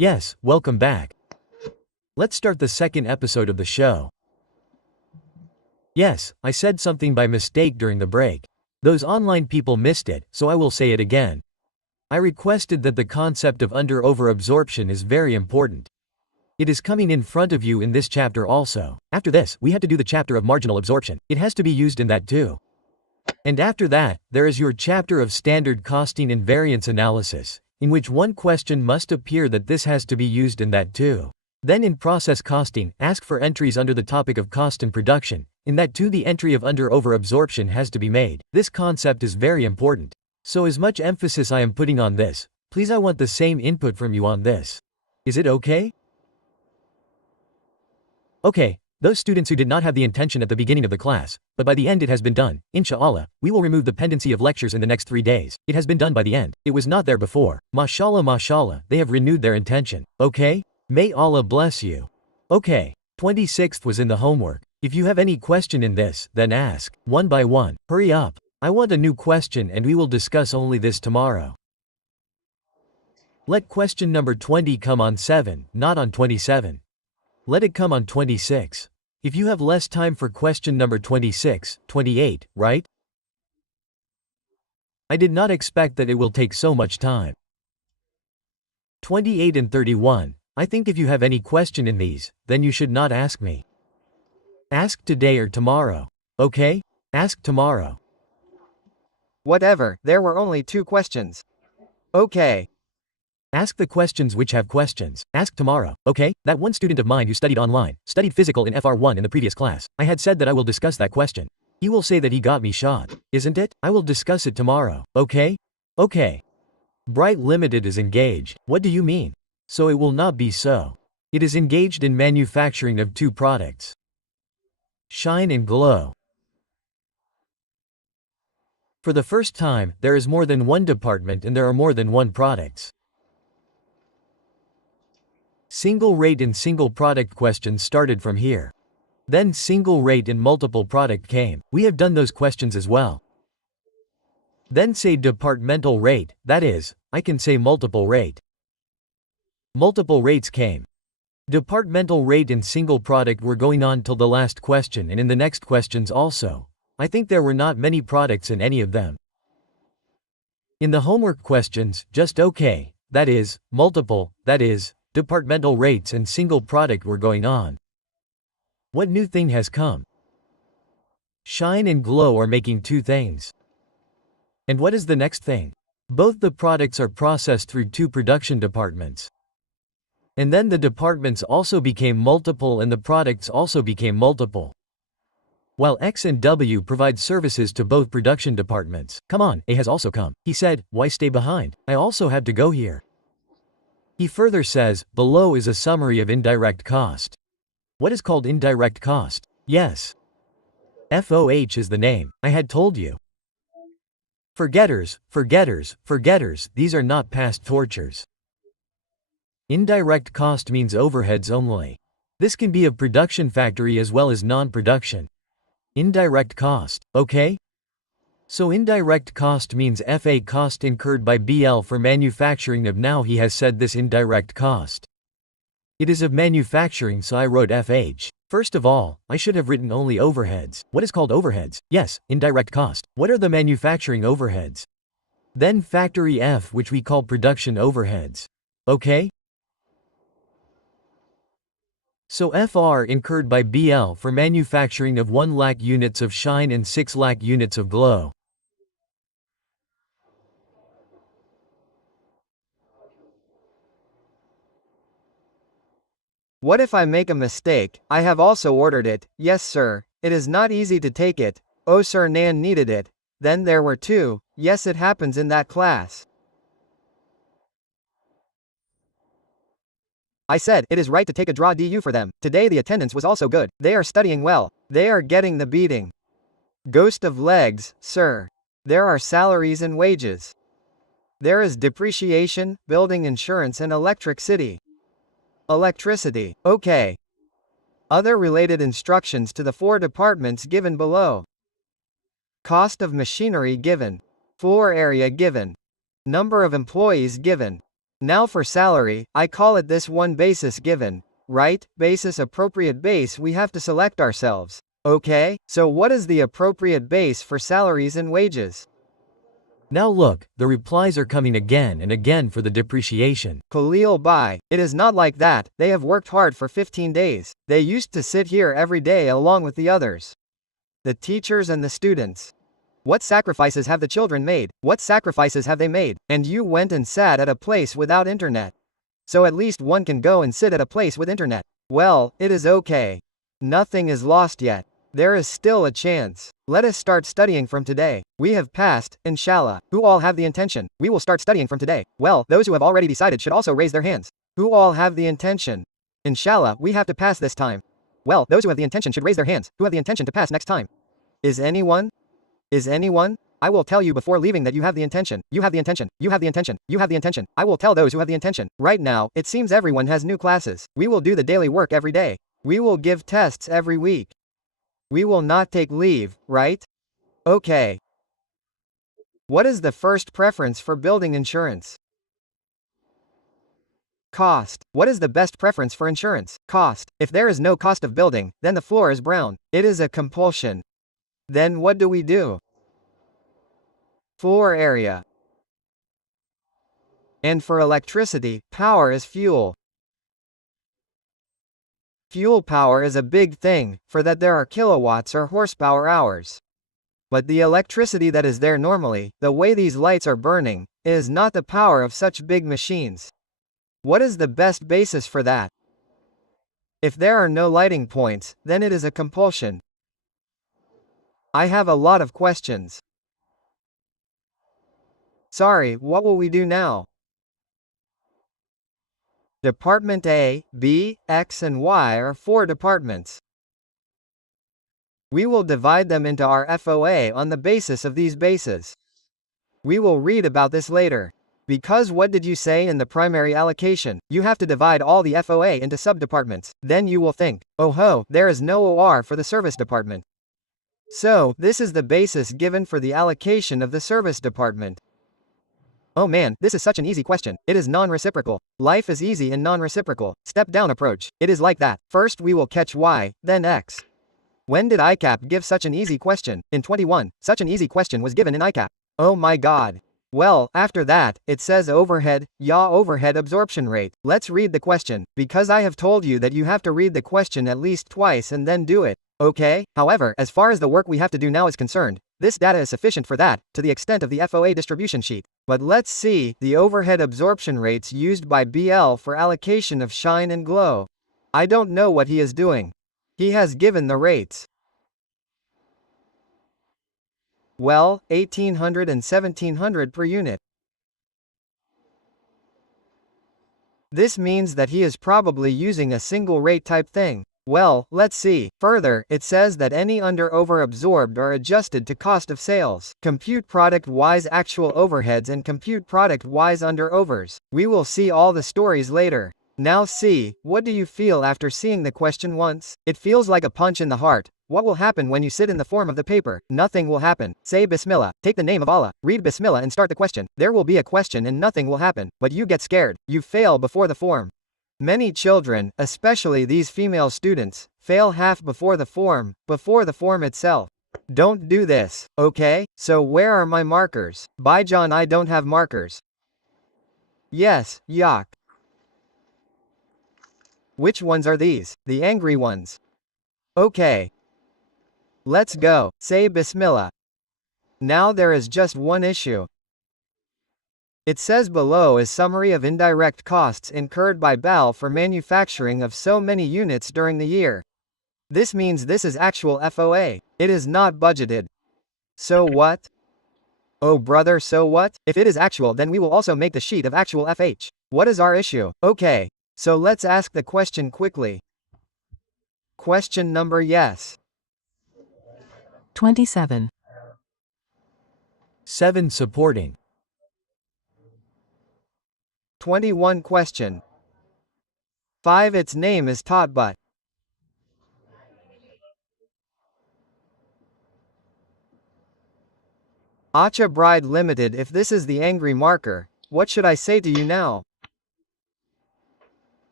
Yes, welcome back. Let's start the second episode of the show. Yes, I said something by mistake during the break. Those online people missed it, so I will say it again. I requested that the concept of under-over-absorption is very important. It is coming in front of you in this chapter also. After this, we had to do the chapter of marginal absorption. It has to be used in that too. And after that, there is your chapter of standard costing and variance analysis, in which one question must appear that this has to be used in that too. Then in process costing, ask for entries under the topic of cost and production. In that too the entry of under-over absorption has to be made. This concept is very important. So as much emphasis I am putting on this, please I want the same input from you on this. Is it okay? Okay, those students who did not have the intention at the beginning of the class, but by the end it has been done, inshallah, we will remove the pendency of lectures in the next 3 days. It has been done by the end. It was not there before. Mashallah mashallah, they have renewed their intention. Okay? May Allah bless you. Okay, 26th was in the homework. If you have any question in this, then ask, one by one. Hurry up. I want a new question and we will discuss only this tomorrow. Let question number 20 come on 7, not on 27. Let it come on 26. If you have less time for question number 26, 28, right? I did not expect that it will take so much time. 28 and 31. I think if you have any question in these, then you should not ask me. Ask today or tomorrow. Okay? Ask tomorrow. Whatever, there were only 2 questions. Okay. Ask the questions which have questions. Ask tomorrow, okay? That one student of mine who studied online, studied physical in FR1 in the previous class, I had said that I will discuss that question. He will say that he got me shot, isn't it? I will discuss it tomorrow, okay? Okay. Bright Limited is engaged. What do you mean? So it will not be so. It is engaged in manufacturing of 2 products. Shine and Glow. For the first time, there is more than one department and there are more than one products. Single rate and single product questions started from here. Then single rate and multiple product came. We have done those questions as well. Then say departmental rate, that is, I can say multiple rate. Multiple rates came. Departmental rate and single product were going on till the last question and in the next questions also. I think there were not many products in any of them. In the homework questions, just okay, that is, multiple, that is, departmental rates and single product were going on. What new thing has come? Shine and Glow are making 2 things. And what is the next thing? Both the products are processed through 2 production departments. And then the departments also became multiple and the products also became multiple. While X and W provide services to both production departments. Come on, A has also come. He said, why stay behind? I also had to go here. He further says, below is a summary of indirect cost. What is called indirect cost? Yes. FOH is the name, I had told you. Forgetters, forgetters, forgetters, these are not past tortures. Indirect cost means overheads only. This can be of production factory as well as non-production. Indirect cost, okay? So indirect cost means FA cost incurred by BL for manufacturing of now he has said this indirect cost. It is of manufacturing so I wrote FH. First of all, I should have written only overheads. What is called overheads? Yes, indirect cost. What are the manufacturing overheads? Then factory F which we call production overheads. Okay? So FR incurred by BL for manufacturing of 1 lakh units of Shine and 6 lakh units of Glow. What if I make a mistake? I have also ordered it. Yes sir. It is not easy to take it. Oh sir, Nan needed it. Then there were 2. Yes, it happens in that class. I said, it is right to take a draw DU for them. Today the attendance was also good. They are studying well. They are getting the beating. Ghost of legs, sir. There are salaries and wages. There is depreciation, building insurance and electricity. Electricity, okay. Other related instructions to the 4 departments given below. Cost of machinery given. Floor area given. Number of employees given. Now for salary, I call it this one basis given, right? Basis appropriate base we have to select ourselves. Okay, so what is the appropriate base for salaries and wages? Now look, the replies are coming again and again for the depreciation. Khalil Bai, it is not like that, they have worked hard for 15 days. They used to sit here every day along with the others. The teachers and the students. What sacrifices have the children made? What sacrifices have they made? And you went and sat at a place without internet. So at least one can go and sit at a place with internet. Well, it is okay. Nothing is lost yet. There is still a chance. Let us start studying from today. We have passed, inshallah. Who all have the intention? We will start studying from today. Well, those who have already decided should also raise their hands. Who all have the intention? Inshallah, we have to pass this time. Well, those who have the intention should raise their hands. Who have the intention to pass next time? Is anyone? Is anyone? I will tell you before leaving that you have the intention. You have the intention. You have the intention. You have the intention. I will tell those who have the intention. Right now, it seems everyone has new classes. We will do the daily work every day. We will give tests every week. We will not take leave, right? Okay. What is the first preference for building insurance? Cost. What is the best preference for insurance? Cost. If there is no cost of building, then the floor is brown. It is a compulsion. Then what do we do? Floor area. And for electricity, power is fuel. Fuel power is a big thing, for that there are kilowatts or horsepower hours. But the electricity that is there normally, the way these lights are burning, is not the power of such big machines. What is the best basis for that? If there are no lighting points, then it is a compulsion. I have a lot of questions. Sorry, what will we do now? Department A, B, X and Y are 4 departments. We will divide them into our FOA on the basis of these bases. We will read about this later. Because what did you say in the primary allocation? You have to divide all the FOA into subdepartments. Then you will think, oh ho, there is no OR for the service department. So, this is the basis given for the allocation of the service department. Oh man, this is such an easy question. It is non-reciprocal. Life is easy and non-reciprocal. Step-down approach. It is like that. First we will catch Y, then X. When did ICAP give such an easy question? In 21, such an easy question was given in ICAP. Oh my god. Well, after that, it says overhead, overhead absorption rate. Let's read the question, because I have told you that you have to read the question at least twice and then do it. Okay? However, as far as the work we have to do now is concerned, this data is sufficient for that, to the extent of the FOA distribution sheet. But let's see, the overhead absorption rates used by BL for allocation of shine and glow. I don't know what he is doing. He has given the rates. Well, 1800 and 1700 per unit. This means that he is probably using a single rate type thing. Well, let's see. Further, it says that any under-over absorbed are adjusted to cost of sales. Compute product-wise actual overheads and compute product-wise under-overs. We will see all the stories later. Now see, what do you feel after seeing the question once? It feels like a punch in the heart. What will happen when you sit in the form of the paper? Nothing will happen. Say Bismillah, take the name of Allah, read Bismillah and start the question. There will be a question and nothing will happen, but you get scared. You fail before the form. Many children, especially these female students, fail half before the form itself. Don't do this, okay? So where are my markers? Baijan, I don't have markers. Yes, yak. Which ones are these? The angry ones. Okay. Let's go. Say Bismillah. Now there is just one issue. It says below is summary of indirect costs incurred by BAL for manufacturing of so many units during the year. This means this is actual FOA. It is not budgeted. So what? Oh brother, so what? If it is actual, then we will also make the sheet of actual FH. What is our issue? Okay. So let's ask the question quickly. Question number yes. 27. 7 supporting. 21 question. 5 its name is taught but. Acha Bride Limited. If this is the angry marker, what should I say to you now?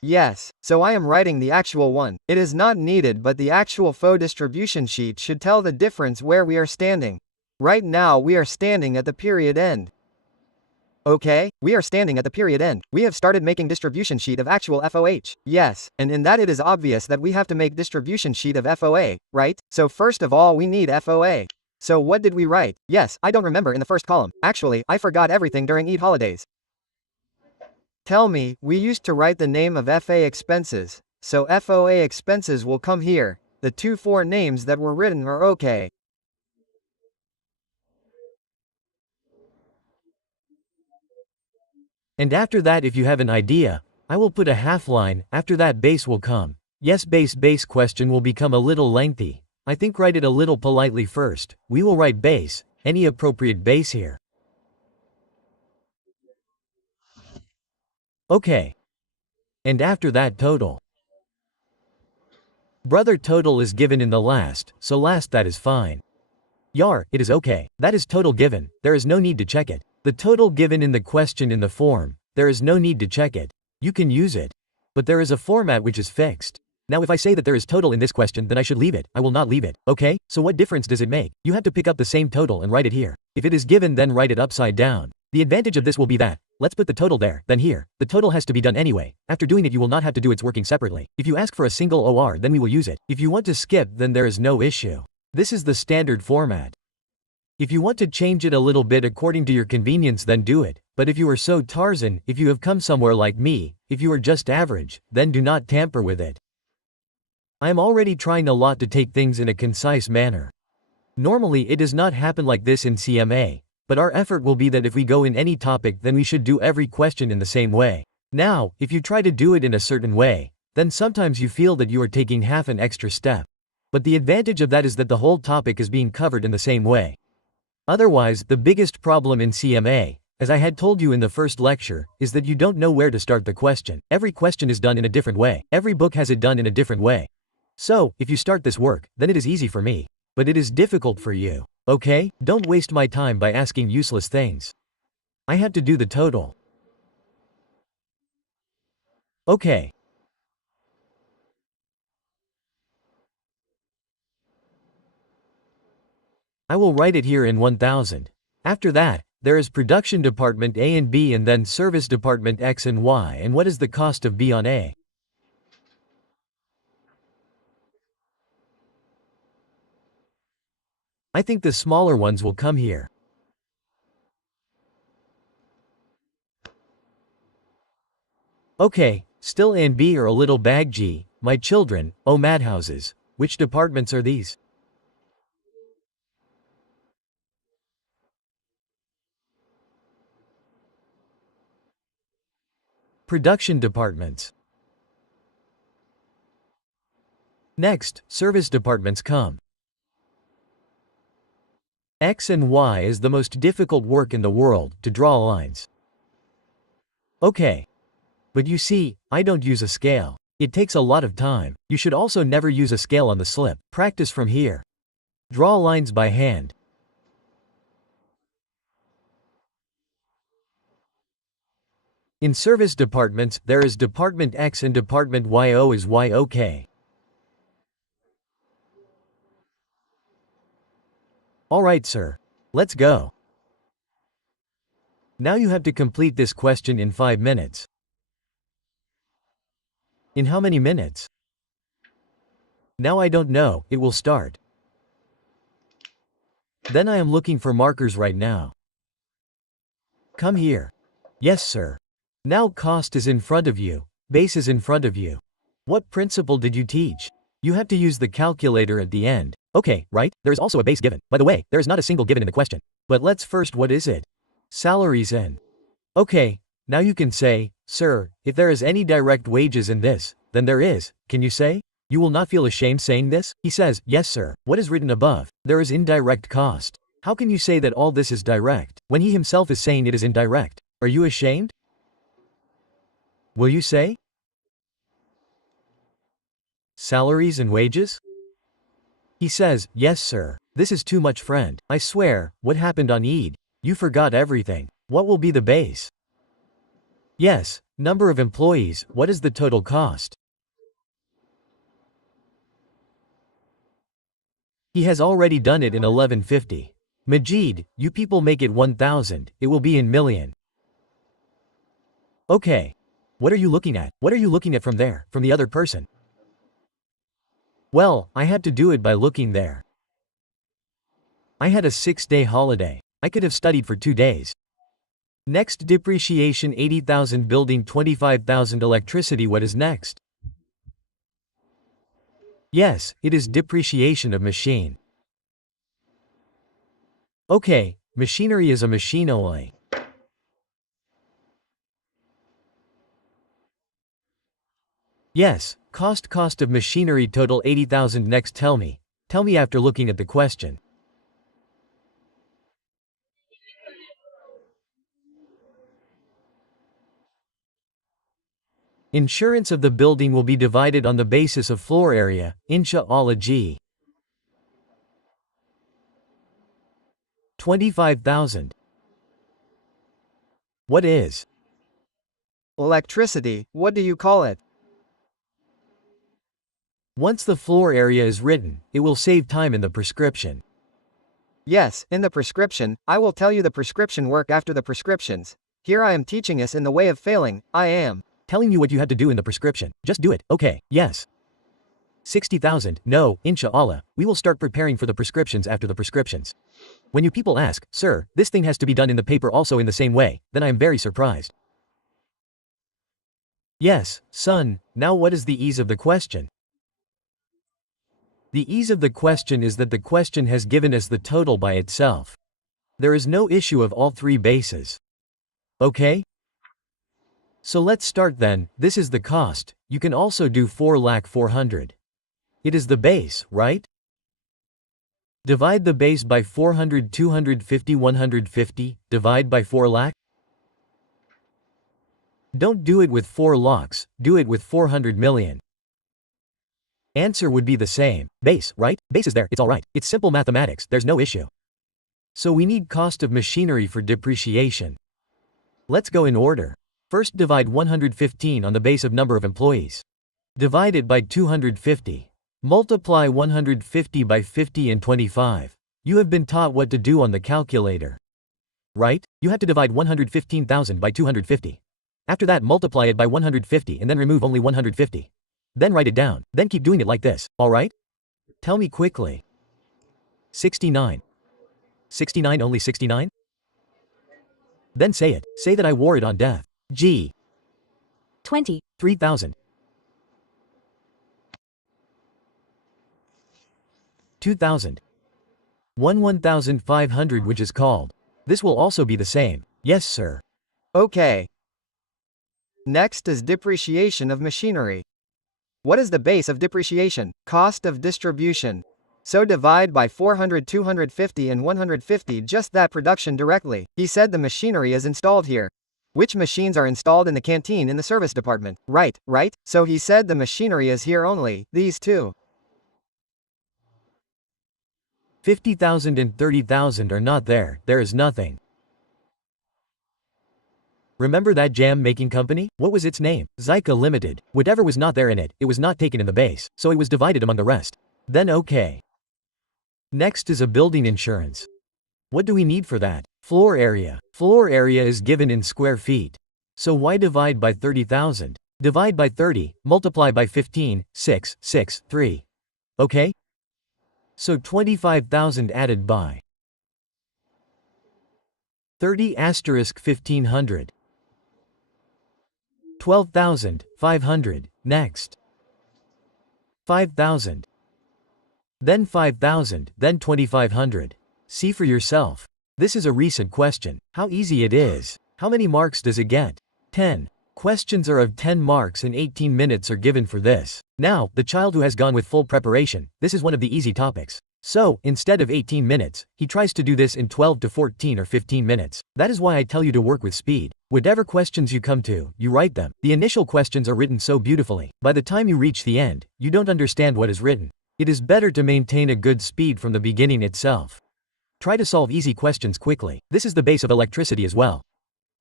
Yes, so I am writing the actual one. It is not needed, but the actual faux distribution sheet should tell the difference where we are standing. Right now we are standing at the period end. Okay, we are standing at the period end. We have started making distribution sheet of actual FOH. Yes, and in that it is obvious that we have to make distribution sheet of FOA, right? So first of all we need FOA. So what did we write? Yes, I don't remember in the first column. Actually, I forgot everything during Eid holidays. Tell me, we used to write the name of FA expenses. So FOA expenses will come here. The 4 names that were written are okay. And after that, if you have an idea, I will put a half line, after that base will come. Yes, base question will become a little lengthy. I think write it a little politely first. We will write base, any appropriate base here. Okay. And after that total. Brother, total is given in the last, so last, that is fine. Yar, it is okay. That is total given, there is no need to check it. The total given in the question in the form, there is no need to check it. You can use it. But there is a format which is fixed. Now if I say that there is total in this question, then I should leave it. I will not leave it. Okay? So what difference does it make? You have to pick up the same total and write it here. If it is given, then write it upside down. The advantage of this will be that, let's put the total there, then here. The total has to be done anyway. After doing it, you will not have to do its working separately. If you ask for a single OR, then we will use it. If you want to skip, then there is no issue. This is the standard format. If you want to change it a little bit according to your convenience, then do it. But if you are so Tarzan, if you have come somewhere like me, if you are just average, then do not tamper with it. I am already trying a lot to take things in a concise manner. Normally it does not happen like this in CMA, but our effort will be that if we go in any topic, then we should do every question in the same way. Now, if you try to do it in a certain way, then sometimes you feel that you are taking half an extra step. But the advantage of that is that the whole topic is being covered in the same way. Otherwise, the biggest problem in CMA, as I had told you in the first lecture, is that you don't know where to start the question. Every question is done in a different way. Every book has it done in a different way. So, if you start this work, then it is easy for me. But it is difficult for you. Okay? Don't waste my time by asking useless things. I had to do the total. Okay. I will write it here in 1000. After that, there is production department A and B and then service department X and Y, and what is the cost of B on A? I think the smaller ones will come here. Okay, still A and B are a little bag G, my children, oh madhouses. Which departments are these? Production departments. Next, service departments come. X and Y is the most difficult work in the world, to draw lines. Okay. But you see, I don't use a scale. It takes a lot of time. You should also never use a scale on the slip. Practice from here. Draw lines by hand. In service departments, there is Department X and Department Y. O is Y. Okay. Alright, sir. Let's go. Now you have to complete this question in 5 minutes. In how many minutes? Now I don't know, it will start. Then I am looking for markers right now. Come here. Yes, sir. Now cost is in front of you, base is in front of you. What principle did you teach? You have to use the calculator at the end. Okay, right? There is also a base given. By the way, there is not a single given in the question. But let's first, what is it? Salaries in. Okay, now you can say, sir, if there is any direct wages in this, then there is, can you say? You will not feel ashamed saying this? He says, yes sir. What is written above? There is indirect cost. How can you say that all this is direct, when he himself is saying it is indirect? Are you ashamed? Will you say? Salaries and wages? He says, yes sir. This is too much, friend. I swear, what happened on Eid? You forgot everything. What will be the base? Yes, Number of employees, what is the total cost? He has already done it in 1150. Majid, you people make it 1000, it will be in million. Okay. What are you looking at? What are you looking at from there, from the other person? Well, I had to do it by looking there. I had a 6-day holiday. I could have studied for 2 days. Next depreciation 80,000 building 25,000 electricity what is next? Yes, it is depreciation of machine. Okay, machinery is a machine only. Yes, cost of machinery total 80,000 next tell me after looking at the question. Insurance of the building will be divided on the basis of floor area, Inshallah G. 25,000. What is? Electricity, what do you call it? Once the floor area is written, it will save time in the prescription. Yes, in the prescription, I will tell you the prescription work after the prescriptions. Here I am teaching us in the way of failing, I am telling you what you had to do in the prescription. Just do it, okay, yes. 60,000, no, inshallah, we will start preparing for the prescriptions after the prescriptions. When you people ask, sir, this thing has to be done in the paper also in the same way, then I am very surprised. Yes, son, now what is the ease of the question? The ease of the question is that the question has given us the total by itself. There is no issue of all 3 bases. Okay? So let's start then, this is the cost, you can also do 4,400,000. It is the base, right? Divide the base by 400 250 150, divide by 4 lakh. Don't do it with 4 lakhs, do it with 400 million. Answer would be the same. Base, right? Base is there, it's alright. It's simple mathematics, there's no issue. So we need cost of machinery for depreciation. Let's go in order. First divide 115 on the base of number of employees. Divide it by 250. Multiply 150 by 50 and 25. You have been taught what to do on the calculator. Right? You have to divide 115,000 by 250. After that multiply it by 150 and then remove only 150. Then write it down, then keep doing it like this, alright? Tell me quickly. 69. 69 only 69? Then say it, say that I wore it on death. G. 20. 3,000. 2,000. 1,500 which is called. This will also be the same. Yes sir. Okay. Next is depreciation of machinery. What is the base of depreciation? Cost of distribution. So divide by 400 250 and 150 just that production directly. He said the machinery is installed here. Which machines are installed in the canteen in the service department? Right, right? So he said the machinery is here only, these two. 50,000 and 30,000 are not there, there is nothing. Remember that jam making company? What was its name? Zyka Limited. Whatever was not there in it, it was not taken in the base, so it was divided among the rest. Then okay. Next is a building insurance. What do we need for that? Floor area. Floor area is given in square feet. So why divide by 30,000? Divide by 30, multiply by 15, 6, 6, 3. Okay? So 25,000 added by 30 asterisk 1,500. 12,500, next. 5,000. Then 5,000, then 2,500. See for yourself. This is a recent question. How easy it is. How many marks does it get? 10. Questions are of 10 marks and 18 minutes are given for this. Now, the child who has gone with full preparation, this is one of the easy topics. So, instead of 18 minutes, he tries to do this in 12 to 14 or 15 minutes. That is why I tell you to work with speed. Whatever questions you come to, you write them. The initial questions are written so beautifully. By the time you reach the end, you don't understand what is written. It is better to maintain a good speed from the beginning itself. Try to solve easy questions quickly. This is the base of electricity as well.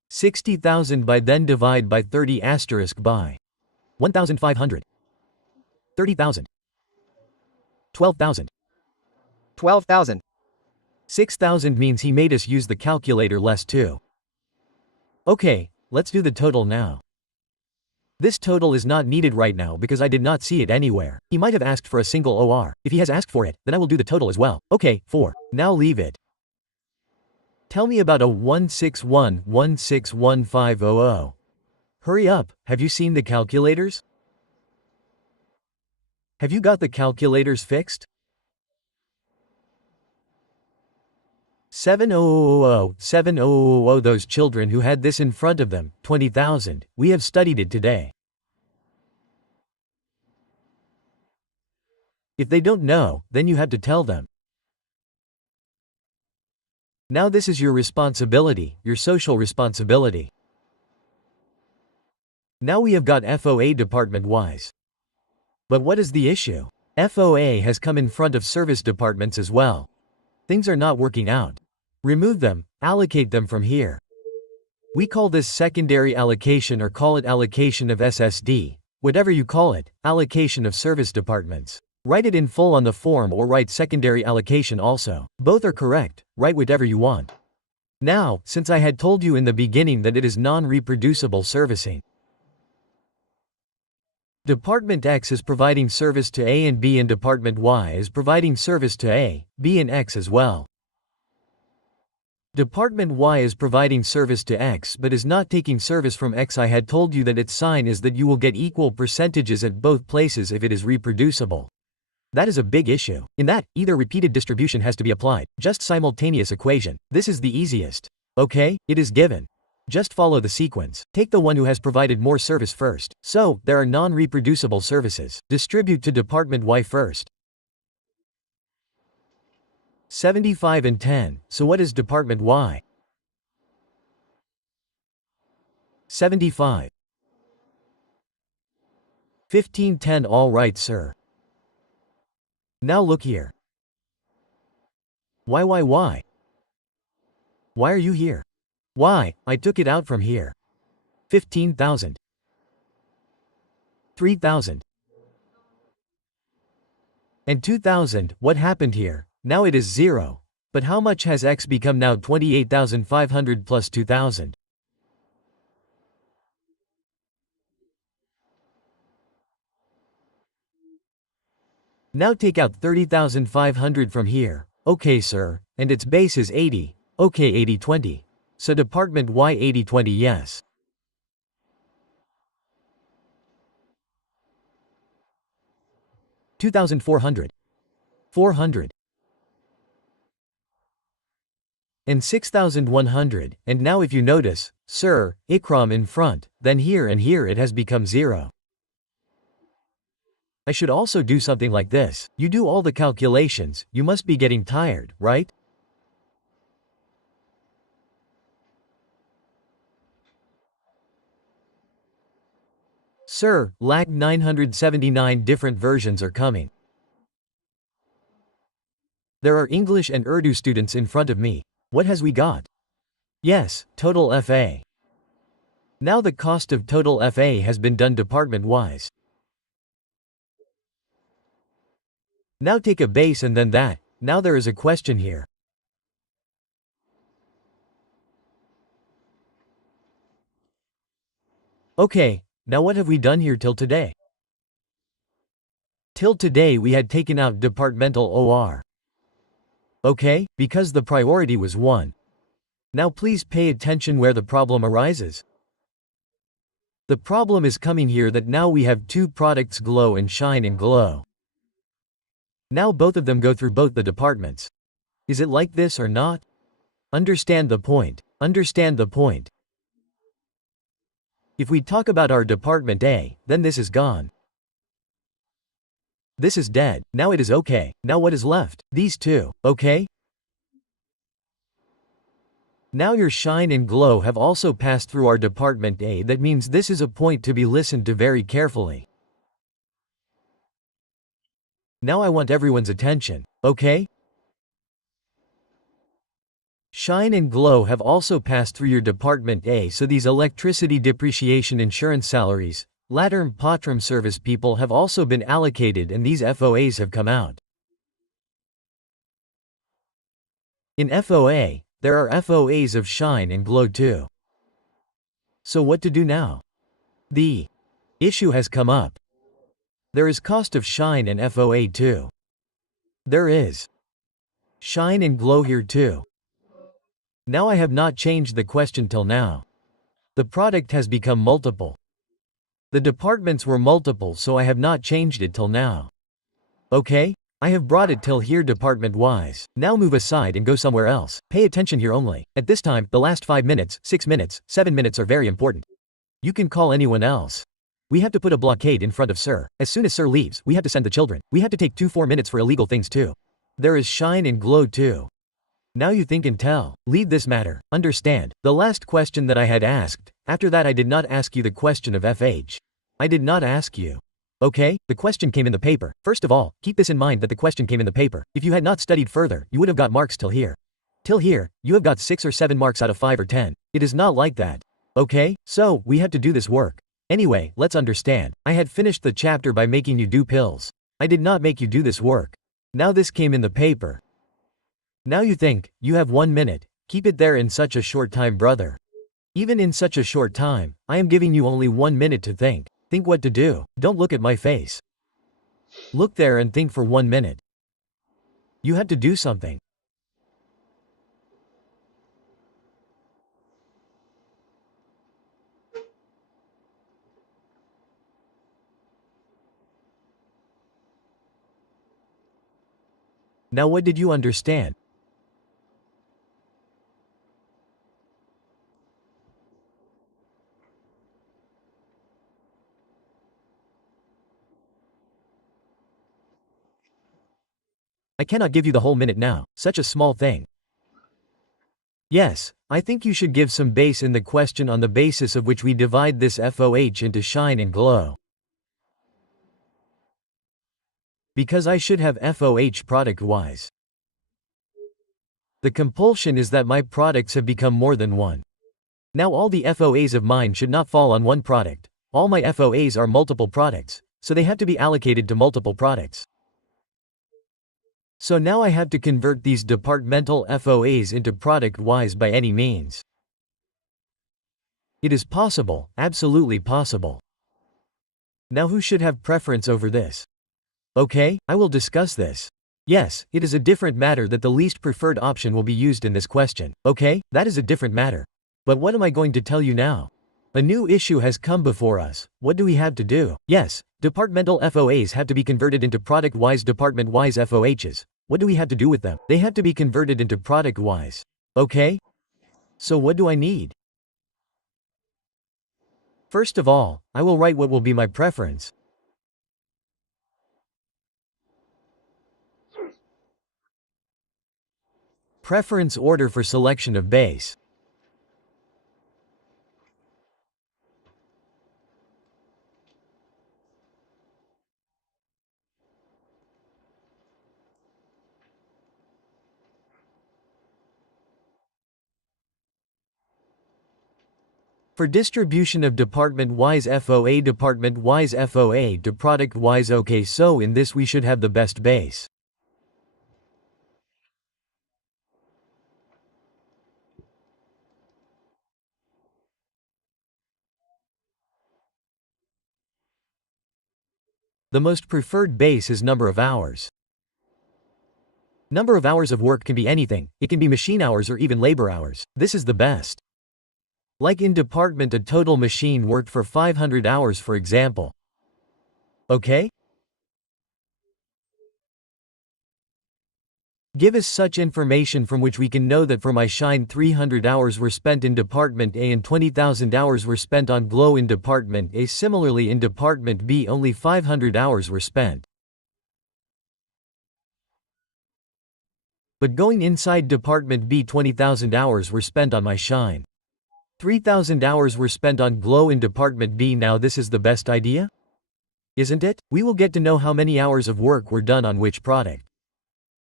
60,000 by then divide by 30 asterisk by 1,500. 30,000. 12,000. 12,000. 6,000 means he made us use the calculator less too. Okay, let's do the total now. This total is not needed right now because I did not see it anywhere. He might have asked for a single OR. If he has asked for it, then I will do the total as well. Okay, 4. Now leave it. Tell me about a 161161500. Hurry up, have you seen the calculators? Have you got the calculators fixed? 7000, those children who had this in front of them, 20,000, we have studied it today. If they don't know, then you have to tell them. Now this is your responsibility, your social responsibility. Now we have got FOA department-wise. But what is the issue? FOA has come in front of service departments as well. Things are not working out. Remove them, allocate them from here. We call this secondary allocation or call it allocation of SSD, whatever you call it, allocation of service departments. Write it in full on the form or write secondary allocation also. Both are correct, write whatever you want. Now, since I had told you in the beginning that it is non-reproducible servicing. Department X is providing service to A and B and Department Y is providing service to A, B and X as well. Department Y is providing service to X but is not taking service from X. I had told you that its sign is that you will get equal percentages at both places if it is reproducible. That is a big issue. In that, either repeated distribution has to be applied, just simultaneous equation. This is the easiest. Okay, it is given. Just follow the sequence. Take the one who has provided more service first. So, there are non-reproducible services. Distribute to Department Y first. 75 and 10, so what is Department Y? 75. 15 10, all right sir. Now look here. Why? Why are you here? Why, I took it out from here. 15,000. 3,000. And 2,000, what happened here? Now it is 0. But how much has X become now? 28,500 plus 2,000. Now take out 30,500 from here. Okay sir, and its base is 80. Okay 80-20. So Department Y 80-20 yes. $2,400. 400. And 6,100, and now if you notice, sir, Ikram in front, then here and here it has become 0. I should also do something like this. You do all the calculations, you must be getting tired, right? Sir, lag 979 different versions are coming. There are English and Urdu students in front of me. What has we got? Yes, total FA. Now the cost of total FA has been done department-wise. Now take a base and then that. Now there is a question here. Okay, now what have we done here till today? Till today we had taken out departmental OR. Okay, because the priority was 1. Now please pay attention where the problem arises. The problem is coming here that now we have two products, glow and shine and glow. Now both of them go through both the departments. Is it like this or not? Understand the point. Understand the point. If we talk about our department A, then this is gone. This is dead. Now it is okay. Now what is left? These two, okay? Now your shine and glow have also passed through our department A. That means this is a point to be listened to very carefully. Now I want everyone's attention, okay? Shine and Glow have also passed through your Department A, so these electricity depreciation insurance salaries, Latterm Patrum service people have also been allocated and these FOAs have come out. In FOA, there are FOAs of Shine and Glow too. So what to do now? The issue has come up. There is cost of Shine and FOA too. There is Shine and Glow here too. Now I have not changed the question till now. The product has become multiple. The departments were multiple, so I have not changed it till now. Okay? I have brought it till here department-wise. Now move aside and go somewhere else. Pay attention here only. At this time, the last 5 minutes, 6 minutes, 7 minutes are very important. You can call anyone else. We have to put a blockade in front of Sir. As soon as Sir leaves, we have to send the children. We have to take 2-4 minutes for illegal things too. There is Shine and Glow too. Now you think and tell. Leave this matter. Understand. The last question that I had asked, after that I did not ask you the question of FH. I did not ask you. Okay, the question came in the paper. First of all, keep this in mind that the question came in the paper. If you had not studied further, you would have got marks till here. Till here, you have got 6 or 7 marks out of 5 or 10. It is not like that. Okay, so, we had to do this work. Anyway, let's understand. I had finished the chapter by making you do pills. I did not make you do this work. Now this came in the paper. Now you think, you have 1 minute. Keep it there in such a short time, brother. Even in such a short time, I am giving you only 1 minute to think. Think what to do. Don't look at my face. Look there and think for 1 minute. You had to do something. Now what did you understand? I cannot give you the whole minute now, such a small thing. Yes, I think you should give some base in the question on the basis of which we divide this FOH into Shine and Glow. Because I should have FOH product-wise. The compulsion is that my products have become more than one. Now all the FOAs of mine should not fall on one product. All my FOAs are multiple products, so they have to be allocated to multiple products. So now I have to convert these departmental FOAs into product-wise by any means. It is possible, absolutely possible. Now who should have preference over this? Okay, I will discuss this. Yes, it is a different matter that the least preferred option will be used in this question. Okay, that is a different matter. But what am I going to tell you now? A new issue has come before us. What do we have to do? Yes, departmental FOAs have to be converted into product-wise department-wise FOHs. What do we have to do with them? They have to be converted into product-wise. Okay? So what do I need? First of all, I will write what will be my preference. Preference order for selection of base. For distribution of department-wise FOA to product-wise. Okay, so in this we should have the best base. The most preferred base is number of hours. Number of hours of work can be anything. It can be machine hours or even labor hours. This is the best. Like in department, a total machine worked for 500 hours, for example. Okay? Give us such information from which we can know that for my Shine 300 hours were spent in Department A and 20,000 hours were spent on Glow in Department A. Similarly in Department B only 500 hours were spent. But going inside Department B 20,000 hours were spent on my Shine. 3,000 hours were spent on Glow in Department B. Now this is the best idea? Isn't it? We will get to know how many hours of work were done on which product.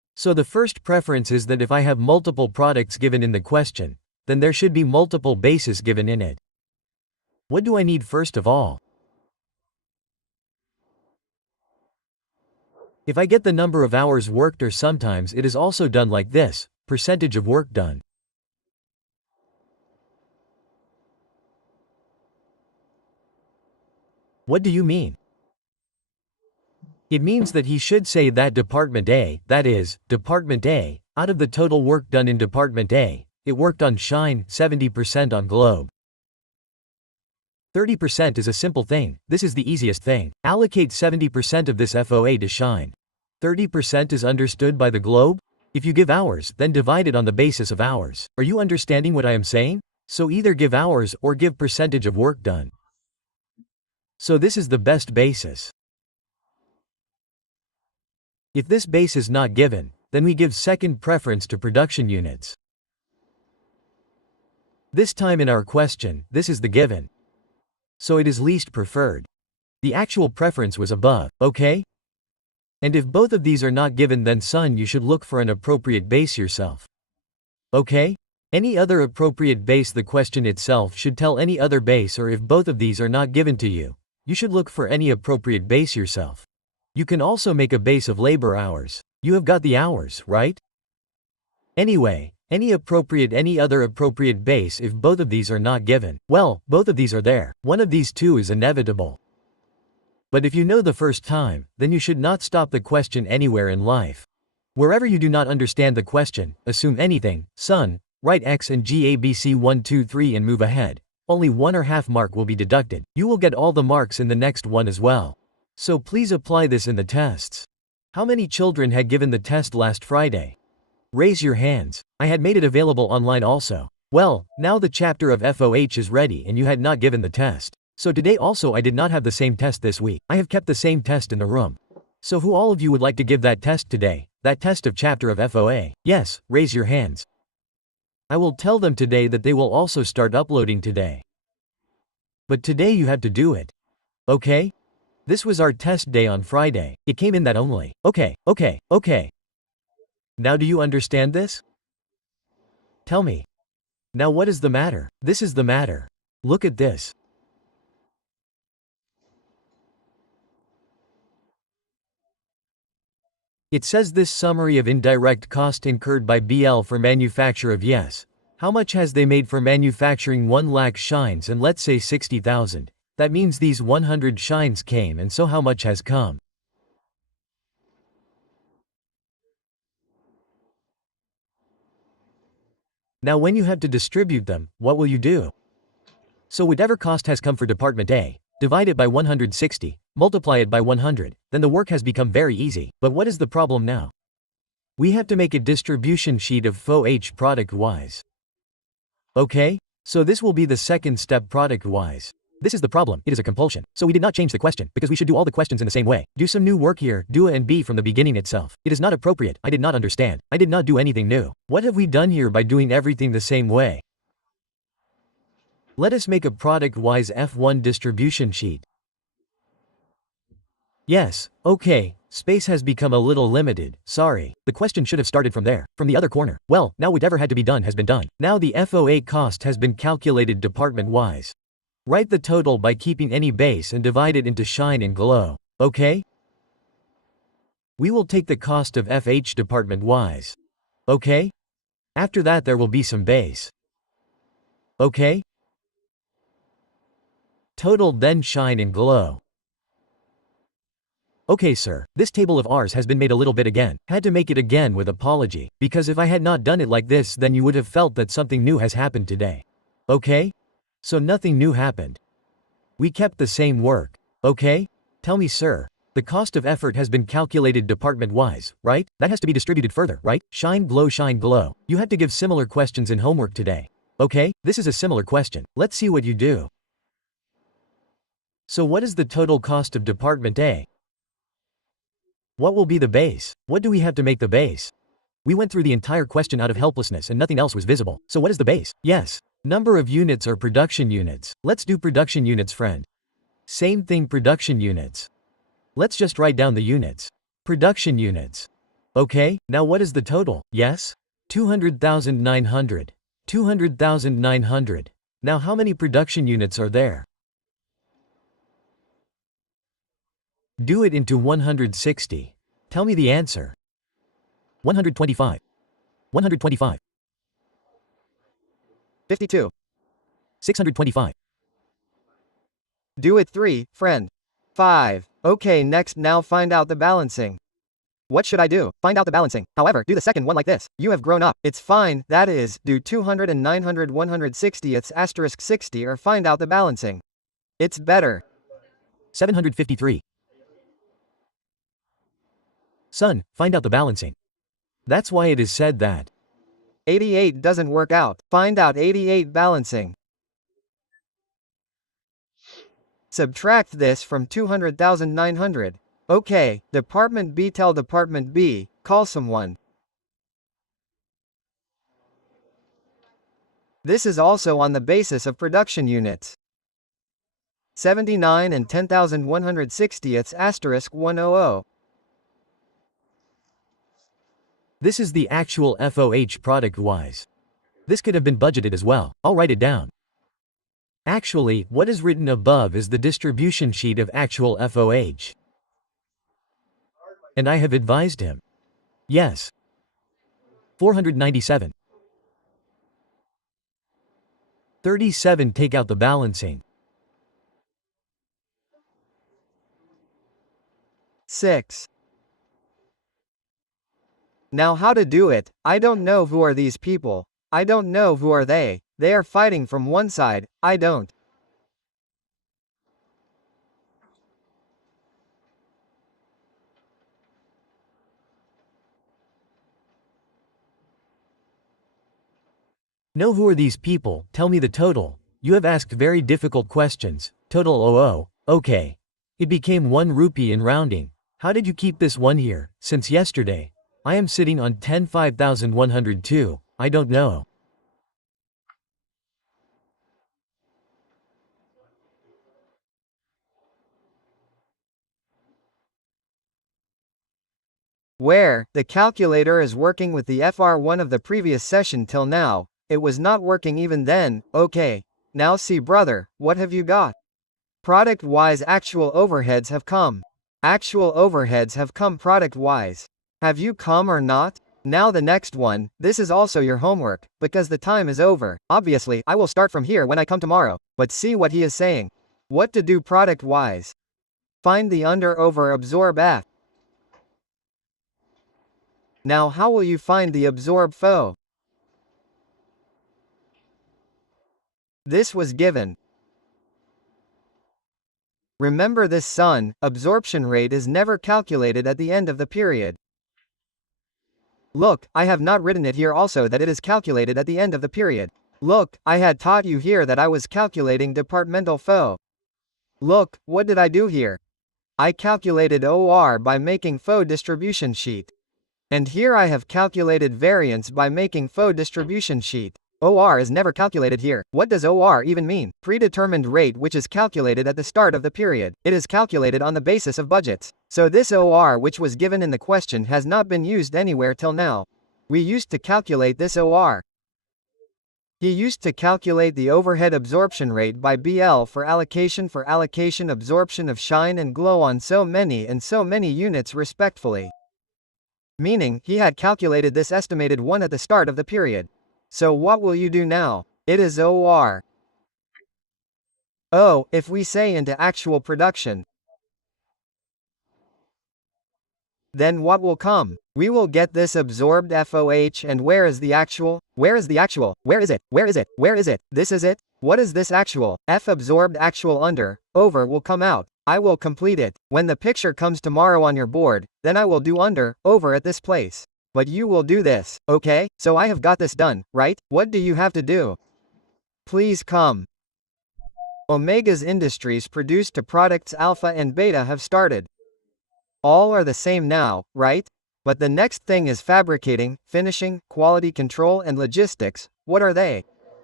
So the first preference is that if I have multiple products given in the question, then there should be multiple bases given in it. What do I need first of all? If I get the number of hours worked, or sometimes it is also done like this, percentage of work done. What do you mean? It means that he should say that Department A, that is, Department A, out of the total work done in Department A, it worked on Shine, 70% on Globe. 30% is a simple thing, this is the easiest thing. Allocate 70% of this FOA to Shine. 30% is understood by the Globe? If you give hours, then divide it on the basis of hours. Are you understanding what I am saying? So either give hours or give percentage of work done. So this is the best basis. If this base is not given, then we give second preference to production units. This time in our question, this is the given. So it is least preferred. The actual preference was above, okay? And if both of these are not given, then son, you should look for an appropriate base yourself. Okay? Any other appropriate base, the question itself should tell any other base, or if both of these are not given to you, you should look for any appropriate base yourself. You can also make a base of labor hours. You have got the hours, right? Anyway, any other appropriate base if both of these are not given. Well, both of these are there. One of these two is inevitable. But if you know the first time, then you should not stop the question anywhere in life. Wherever you do not understand the question, assume anything, son, write X and G ABC 1 2 3 and move ahead. Only 1.5 mark will be deducted. You will get all the marks in the next one as well. So please apply this in the tests. How many children had given the test last Friday? Raise your hands. I had made it available online also. Well, now the chapter of FOH is ready and you had not given the test. So today also I did not have the same test this week. I have kept the same test in the room. So who all of you would like to give that test today? That test of chapter of FOA? Yes, raise your hands. I will tell them today that they will also start uploading today. But today you have to do it. Okay? This was our test day on Friday. It came in that only. Okay. Now do you understand this? Tell me. Now what is the matter? This is the matter. Look at this. It says this summary of indirect cost incurred by BL for manufacture of yes. How much has they made for manufacturing 1 lakh shines and let's say 60,000. That means these 100 shines came, and so how much has come? Now when you have to distribute them, what will you do? So whatever cost has come for Department A, divide it by 160, multiply it by 100, then the work has become very easy. But what is the problem now? We have to make a distribution sheet of FOH product-wise. Okay? So this will be the second step product-wise. This is the problem, it is a compulsion. So we did not change the question, because we should do all the questions in the same way. Do some new work here, do A and B from the beginning itself. It is not appropriate, I did not understand. I did not do anything new. What have we done here by doing everything the same way? Let us make a product-wise F1 distribution sheet. Yes, okay, space has become a little limited, sorry. The question should have started from there, from the other corner. Well, now whatever had to be done has been done. Now the FOA cost has been calculated department-wise. Write the total by keeping any base and divide it into shine and glow, okay? We will take the cost of FH department-wise. Okay? After that there will be some base. Okay? Total then shine and glow. Okay sir, this table of ours has been made a little bit again. Had to make it again with apology, because if I had not done it like this then you would have felt that something new has happened today. Okay? So nothing new happened. We kept the same work. Okay? Tell me sir. The cost of effort has been calculated department-wise, right? That has to be distributed further, right? Shine, glow, shine, glow. You had to give similar questions in homework today. Okay? This is a similar question. Let's see what you do. So what is the total cost of Department A? What will be the base? What do we have to make the base? We went through the entire question out of helplessness and nothing else was visible. So what is the base? Yes. Number of units or production units. Let's do production units, friend. Same thing, production units. Let's just write down the units. Production units. Okay, now what is the total? Yes? 200,900. 200,900. Now how many production units are there? Do it into 160. Tell me the answer. 125. 125. 52. 625. Do it 3, friend. 5. Okay, next now find out the balancing. What should I do? Find out the balancing. However, do the second one like this. You have grown up. It's fine. That is, do 200 and 900 160ths asterisk 60 or find out the balancing. It's better. 753. Son, find out the balancing. That's why it is said that 88 doesn't work out. Find out 88 balancing. Subtract this from 200,900. Okay, Department B, tell Department B, call someone. This is also on the basis of production units. 79 and 10,160ths asterisk 100. this is the actual FOH product-wise. This could have been budgeted as well. I'll write it down. Actually, what is written above is the distribution sheet of actual FOH. And I have advised him. Yes. 497. 37. Take out the balancing. 6. Now how to do it? I don't know who are these people. I don't know who are they. They are fighting from one side. I don't know who are these people. Tell me the total. You have asked very difficult questions. Total 00. Okay. It became 1 rupee in rounding. How did you keep this one here, since yesterday? I am sitting on 10,5102. I don't know. Where, the calculator is working with the FR1 of the previous session till now, it was not working even then. Okay. Now see brother, what have you got? Product-wise actual overheads have come. Actual overheads have come product-wise. Have you come or not? Now the next one, this is also your homework, because the time is over. Obviously, I will start from here when I come tomorrow, but see what he is saying. What to do product-wise? Find the under-over absorb F. Now how will you find the absorb FO? This was given. Remember this son, absorption rate is never calculated at the end of the period. Look, I have not written it here also that it is calculated at the end of the period. Look, I had taught you here that I was calculating departmental FO. Look, what did I do here? I calculated OR by making FO distribution sheet. And here I have calculated variance by making FO distribution sheet. OR is never calculated here. What does OR even mean? Predetermined rate which is calculated at the start of the period. It is calculated on the basis of budgets. So this OR which was given in the question has not been used anywhere till now. We used to calculate this OR. He used to calculate the overhead absorption rate by BL for allocation absorption of shine and glow on so many and so many units respectfully. Meaning, he had calculated this estimated one at the start of the period. So what will you do now? It is OR. Oh, if we say into actual production, then what will come? We will get this absorbed FOH and where is the actual? Where is the actual? Where is it? Where is it? Where is it? This is it? What is this actual? F absorbed actual under, over will come out. I will complete it. When the picture comes tomorrow on your board, then I will do under, over at this place. But you will do this, okay? So I have got this done, right? What do you have to do? Please come. Omega's industries produced to products alpha and beta have started. All are the same now, right? But the next thing is fabricating, finishing, quality control and logistics. What are they?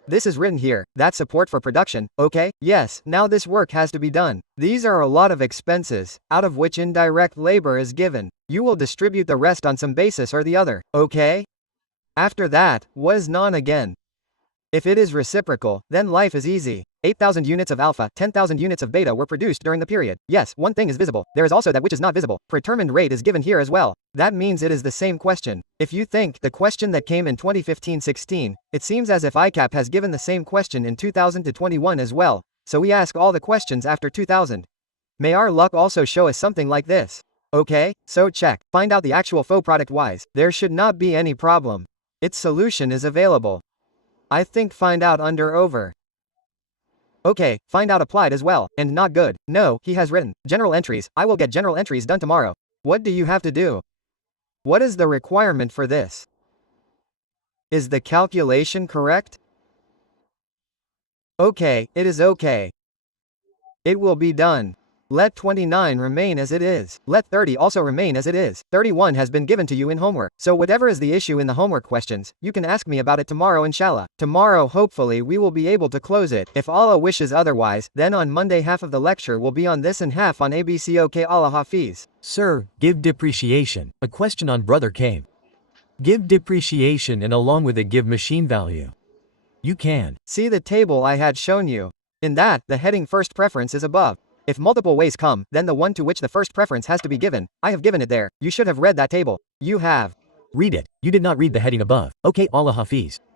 This is written here. That's support for production, okay? Yes, now this work has to be done. These are a lot of expenses, out of which indirect labor is given. You will distribute the rest on some basis or the other, okay? After that, was non again. If it is reciprocal, then life is easy. 8,000 units of alpha, 10,000 units of beta were produced during the period. Yes, one thing is visible. There is also that which is not visible. Predetermined rate is given here as well. That means it is the same question. If you think the question that came in 2015-16, it seems as if ICAP has given the same question in 2000 to 21 as well. So we ask all the questions after 2000. May our luck also show us something like this. Okay, so check. Find out the actual faux product wise. There should not be any problem. Its solution is available. I think find out under over. Okay, find out applied as well, and not good. No, he has written. General entries, I will get general entries done tomorrow. What do you have to do? What is the requirement for this? Is the calculation correct? Okay, it is okay. It will be done. Let 29 remain as it is. Let 30 also remain as it is. 31 has been given to you in homework. So whatever is the issue in the homework questions, you can ask me about it tomorrow inshallah. Tomorrow hopefully we will be able to close it. If Allah wishes otherwise, then on Monday half of the lecture will be on this and half on ABC. Okay, Allah Hafiz. Sir, give depreciation. A question on brother came. Give depreciation and along with it give machine value. You can. See the table I had shown you. In that, the heading first preference is above. If multiple ways come, then the one to which the first preference has to be given. I have given it there. You should have read that table. You have. Read it. You did not read the heading above. Okay, Allah Hafiz.